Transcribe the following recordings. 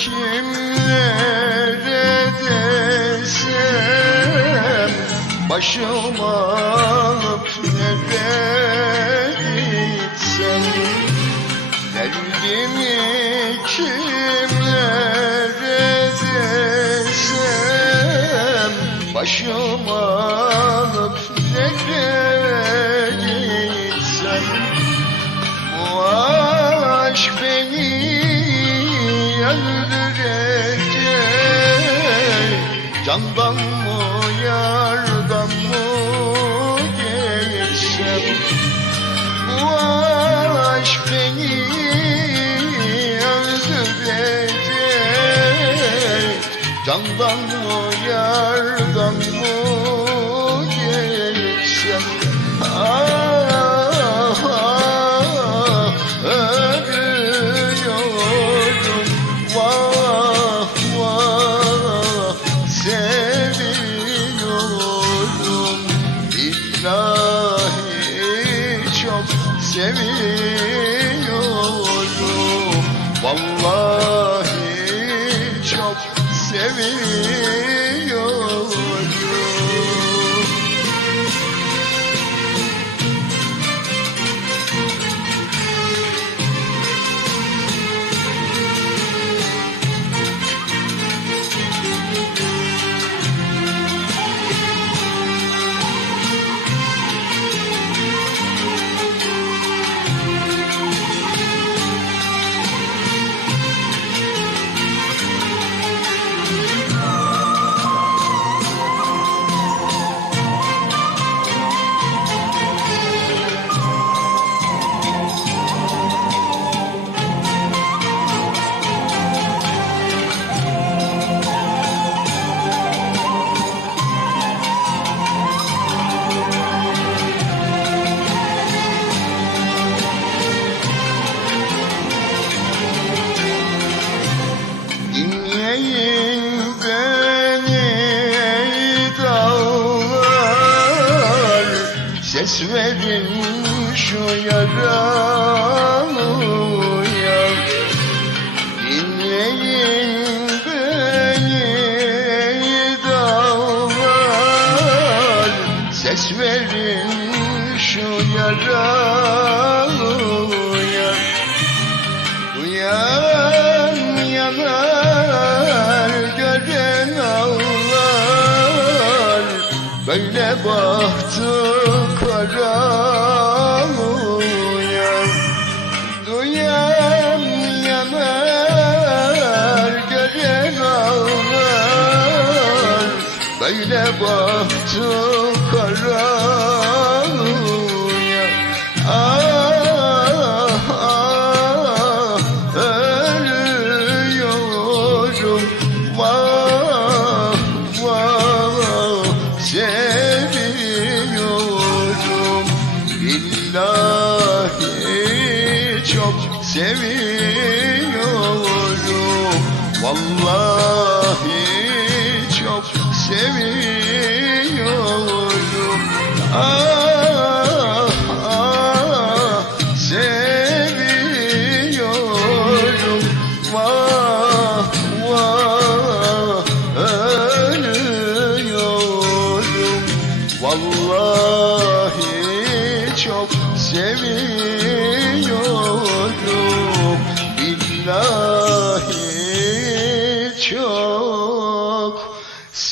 kimlere desem Başım alıp nereye gitsem Derdimi kimlere desem Başım alıp nereye gitsem Bu aşk beni yanıyor Candan mı yardan mı geçsem Bu aşk beni öldürecek. Candan mı yardan seviyorum Vallahi çok seviyorum Dinleyin beni ey Ses verin şu yaralıya Dinleyin beni ey Ses verin şu yaralıya Böyle bahtı karalıya Duyan yanar gören ağlar Böyle bahtı karalıya Billahi çok seviyorum. Vallahi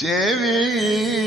Billahi çok seviyorum